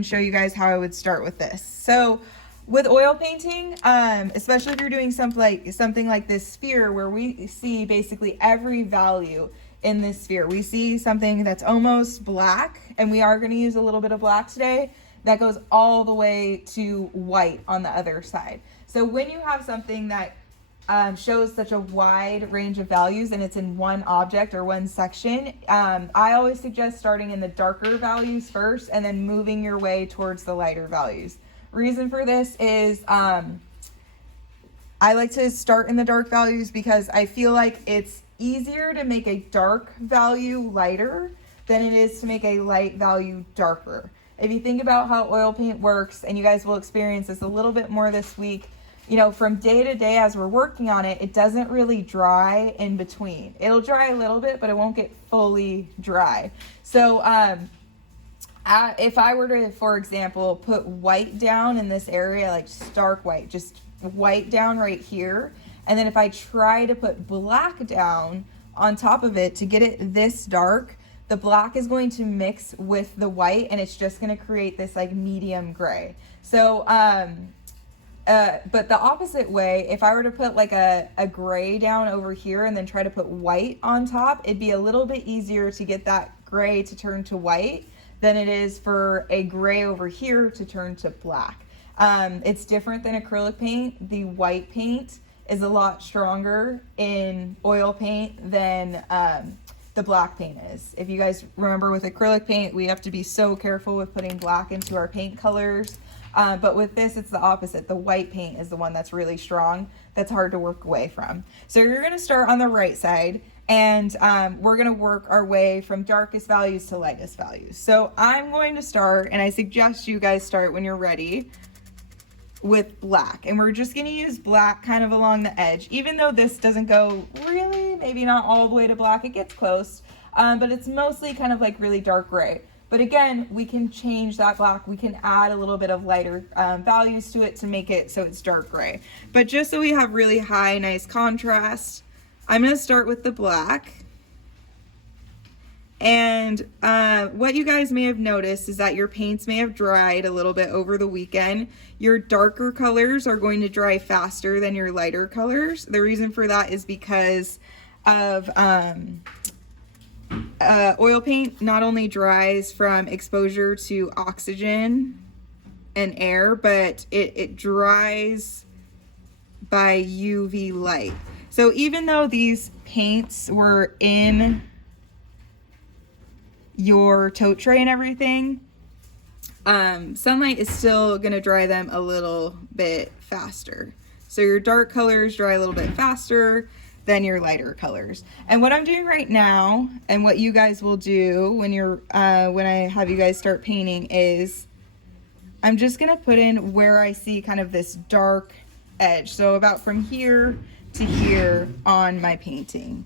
and show you guys how I would start with this. So with oil painting, especially if you're doing something like this sphere where we see basically every value in this sphere. We see something that's almost black, and we are going to use a little bit of black today, that goes all the way to white on the other side. So when you have something that shows such a wide range of values and it's in one object or one section, I always suggest starting in the darker values first and then moving your way towards the lighter values. Reason for this is I like to start in the dark values because I feel like it's easier to make a dark value lighter than it is to make a light value darker. If you think about how oil paint works, and you guys will experience this a little bit more this week, you know, from day to day as we're working on it, it doesn't really dry in between. It'll dry a little bit, but it won't get fully dry. So if I were to, for example, put white down in this area, like stark white, just white down right here, and then if I try to put black down on top of it to get it this dark, the black is going to mix with the white and it's just going to create this like medium gray. So, but the opposite way, if I were to put like a gray down over here and then try to put white on top, it'd be a little bit easier to get that gray to turn to white than it is for a gray over here to turn to black. It's different than acrylic paint. The white paint is a lot stronger in oil paint than the black paint is. If you guys remember, with acrylic paint, we have to be so careful with putting black into our paint colors. But with this, it's the opposite. The white paint is the one that's really strong, that's hard to work away from. So you're going to start on the right side, and we're going to work our way from darkest values to lightest values. So I'm going to start, and I suggest you guys start when you're ready, with black. And we're just going to use black kind of along the edge. Even though this doesn't go really, maybe not all the way to black, it gets close. But it's mostly kind of like really dark gray. But again, we can change that black. We can add a little bit of lighter values to it to make it so it's dark gray. But just so we have really high, nice contrast, I'm going to start with the black. And what you guys may have noticed is that your paints may have dried a little bit over the weekend. Your darker colors are going to dry faster than your lighter colors. The reason for that is because of oil paint not only dries from exposure to oxygen and air, but it dries by UV light. So even though these paints were in your tote tray and everything, sunlight is still going to dry them a little bit faster. So your dark colors dry a little bit faster than your lighter colors. And what I'm doing right now, and what you guys will do when I have you guys start painting, is I'm just going to put in where I see kind of this dark edge. So about from here to here on my painting.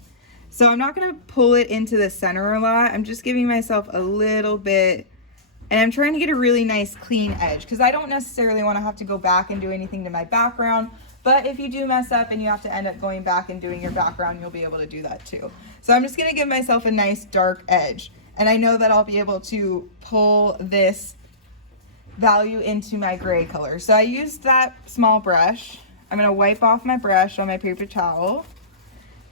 So I'm not going to pull it into the center a lot. I'm just giving myself a little bit, and I'm trying to get a really nice clean edge because I don't necessarily want to have to go back and do anything to my background. But if you do mess up and you have to end up going back and doing your background, you'll be able to do that too. So I'm just going to give myself a nice dark edge. And I know that I'll be able to pull this value into my gray color. So I used that small brush. I'm going to wipe off my brush on my paper towel.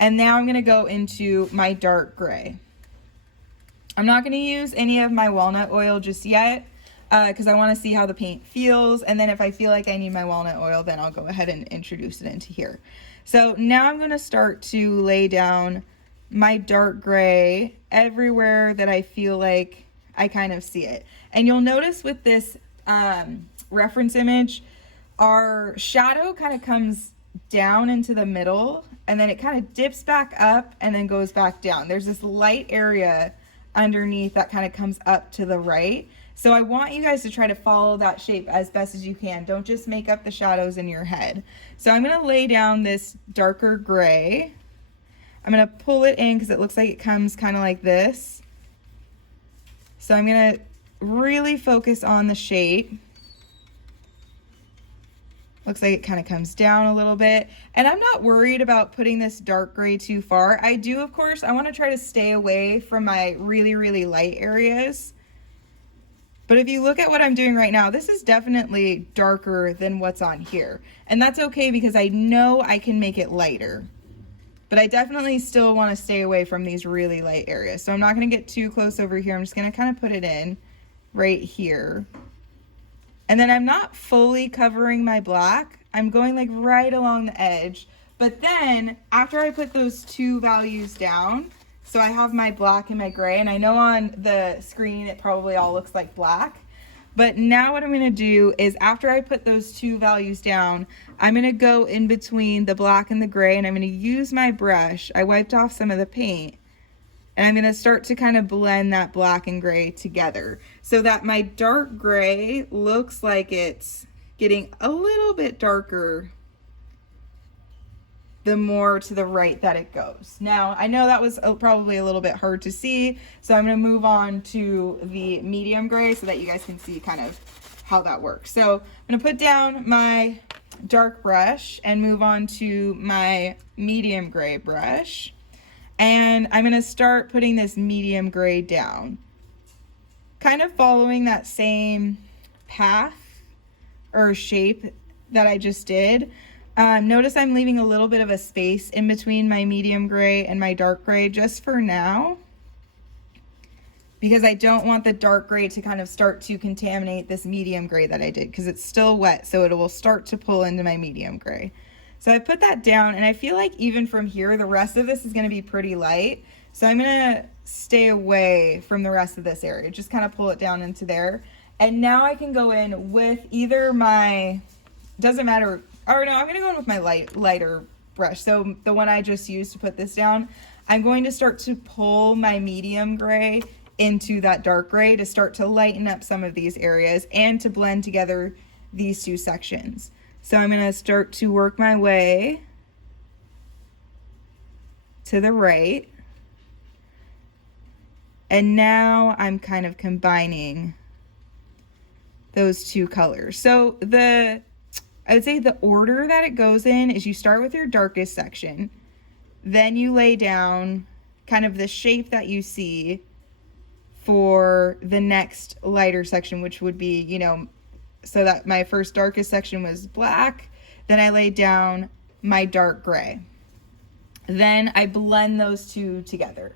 And now I'm going to go into my dark gray. I'm not going to use any of my walnut oil just yet because I want to see how the paint feels. And then if I feel like I need my walnut oil, then I'll go ahead and introduce it into here. So now I'm going to start to lay down my dark gray everywhere that I feel like I kind of see it. And you'll notice with this reference image, our shadow kind of comes down into the middle, and then it kind of dips back up and then goes back down. There's this light area underneath that kind of comes up to the right. So I want you guys to try to follow that shape as best as you can. Don't just make up the shadows in your head. So I'm going to lay down this darker gray. I'm going to pull it in because it looks like it comes kind of like this. So I'm going to really focus on the shape. Looks like it kind of comes down a little bit. And I'm not worried about putting this dark gray too far. I do, of course, I want to try to stay away from my really, really light areas. But if you look at what I'm doing right now, this is definitely darker than what's on here. And that's okay because I know I can make it lighter. But I definitely still want to stay away from these really light areas. So I'm not going to get too close over here. I'm just going to kind of put it in right here. And then I'm not fully covering my black. I'm going like right along the edge. But then after I put those two values down, so I have my black and my gray, and I know on the screen it probably all looks like black. But now what I'm going to do is after I put those two values down, I'm going to go in between the black and the gray, and I'm going to use my brush. I wiped off some of the paint, and I'm going to start to kind of blend that black and gray together so that my dark gray looks like it's getting a little bit darker the more to the right that it goes. Now, I know that was probably a little bit hard to see, so I'm going to move on to the medium gray so that you guys can see kind of how that works. So I'm going to put down my dark brush and move on to my medium gray brush. And I'm going to start putting this medium gray down, kind of following that same path or shape that I just did. Notice I'm leaving a little bit of a space in between my medium gray and my dark gray just for now, because I don't want the dark gray to kind of start to contaminate this medium gray that I did, because it's still wet, so it will start to pull into my medium gray. So I put that down, and I feel like even from here, the rest of this is going to be pretty light. So I'm going to stay away from the rest of this area, just kind of pull it down into there. And now I can go in with either my, doesn't matter, or no, I'm going to go in with my lighter brush. So the one I just used to put this down, I'm going to start to pull my medium gray into that dark gray to start to lighten up some of these areas and to blend together these two sections. So I'm going to start to work my way to the right. And now I'm kind of combining those two colors. So I would say the order that it goes in is you start with your darkest section, then you lay down kind of the shape that you see for the next lighter section, which would be, you know, so that my first darkest section was black, then I laid down my dark gray. Then I blend those two together.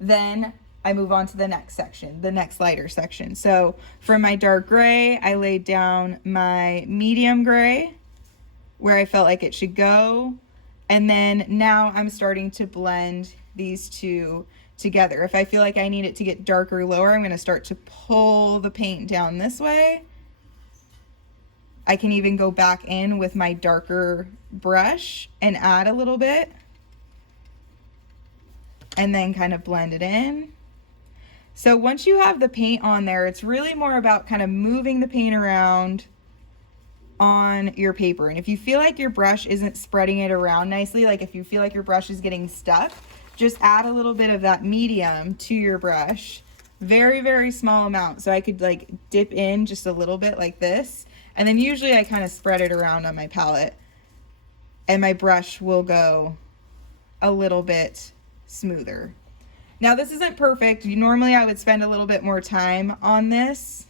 Then I move on to the next section, the next lighter section. So for my dark gray, I laid down my medium gray where I felt like it should go. And then now I'm starting to blend these two together. If I feel like I need it to get darker lower, I'm going to start to pull the paint down this way. I can even go back in with my darker brush and add a little bit and then kind of blend it in. So once you have the paint on there, it's really more about kind of moving the paint around on your paper. And if you feel like your brush isn't spreading it around nicely, like if you feel like your brush is getting stuck, just add a little bit of that medium to your brush. Very, very small amount. So I could like dip in just a little bit like this. And then usually I kind of spread it around on my palette and my brush will go a little bit smoother. Now this isn't perfect. Normally I would spend a little bit more time on this,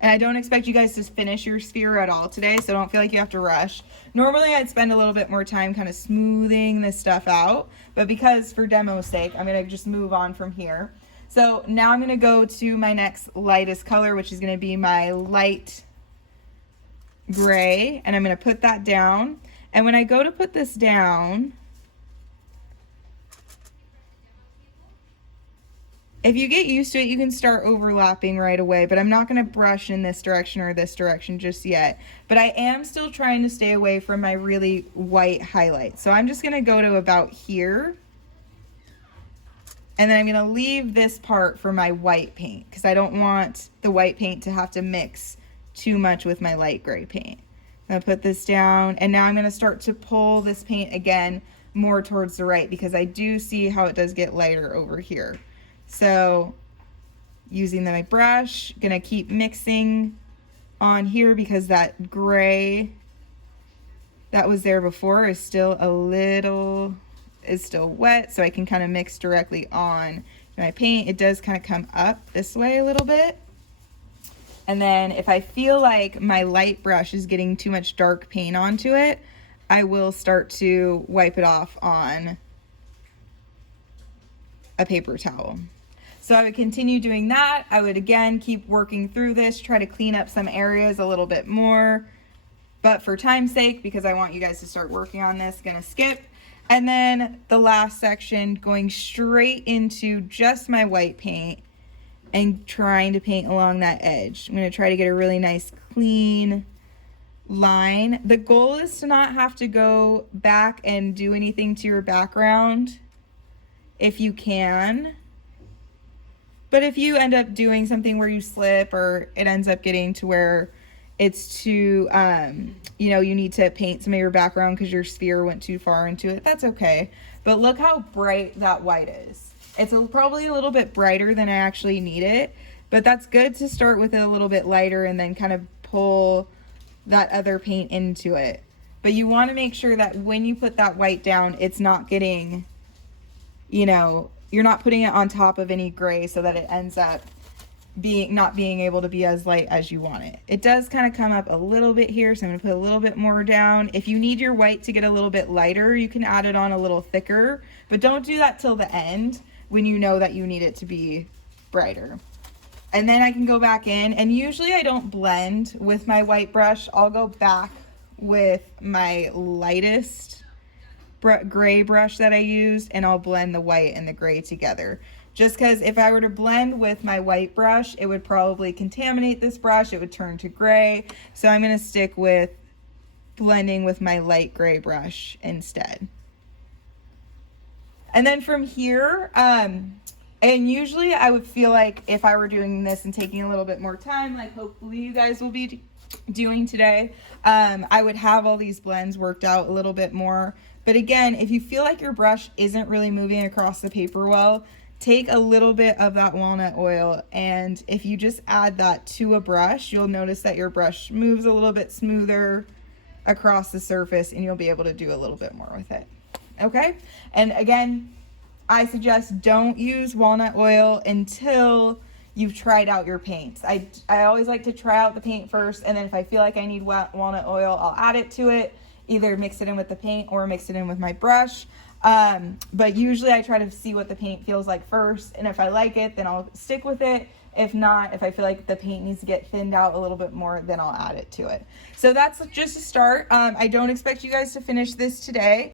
and I don't expect you guys to finish your sphere at all today, so don't feel like you have to rush. Normally I'd spend a little bit more time kind of smoothing this stuff out, but because for demo's sake, I'm gonna just move on from here. So now I'm gonna go to my next lightest color, which is gonna be my light gray, and I'm gonna put that down. And when I go to put this down, if you get used to it, you can start overlapping right away, but I'm not going to brush in this direction or this direction just yet. But I am still trying to stay away from my really white highlights. So I'm just going to go to about here. And then I'm going to leave this part for my white paint because I don't want the white paint to have to mix too much with my light gray paint. I'm going to put this down, and now I'm going to start to pull this paint again more towards the right because I do see how it does get lighter over here. So using my brush, gonna keep mixing on here because that gray that was there before is still wet, so I can kind of mix directly on my paint. It does kind of come up this way a little bit. And then if I feel like my light brush is getting too much dark paint onto it, I will start to wipe it off on a paper towel. So I would continue doing that. I would again keep working through this, try to clean up some areas a little bit more. But for time's sake, because I want you guys to start working on this, gonna skip. And then the last section, going straight into just my white paint and trying to paint along that edge. I'm gonna try to get a really nice clean line. The goal is to not have to go back and do anything to your background if you can. But if you end up doing something where you slip, or it ends up getting to where it's too, you know, you need to paint some of your background because your sphere went too far into it, that's okay. But look how bright that white is. It's probably a little bit brighter than I actually need it, but that's good to start with it a little bit lighter and then kind of pull that other paint into it. But you want to make sure that when you put that white down, it's not getting, you know, you're not putting it on top of any gray so that it ends up not being able to be as light as you want it. It does kind of come up a little bit here, so I'm going to put a little bit more down. If you need your white to get a little bit lighter, you can add it on a little thicker, but don't do that till the end when you know that you need it to be brighter. And then I can go back in, and usually I don't blend with my white brush. I'll go back with my lightest gray brush that I used, and I'll blend the white and the gray together. Just because if I were to blend with my white brush, it would probably contaminate this brush. It would turn to gray. So I'm going to stick with blending with my light gray brush instead. And then from here, and usually I would feel like if I were doing this and taking a little bit more time, like hopefully you guys will be doing today, I would have all these blends worked out a little bit more. But again, if you feel like your brush isn't really moving across the paper well, take a little bit of that walnut oil, and if you just add that to a brush, you'll notice that your brush moves a little bit smoother across the surface, and you'll be able to do a little bit more with it. Okay? And again, I suggest don't use walnut oil until you've tried out your paints. I always like to try out the paint first, and then if I feel like I need walnut oil, I'll add it to it. Either mix it in with the paint or mix it in with my brush. But usually I try to see what the paint feels like first, and if I like it, then I'll stick with it. If not, if I feel like the paint needs to get thinned out a little bit more, then I'll add it to it. So that's just a start. I don't expect you guys to finish this today.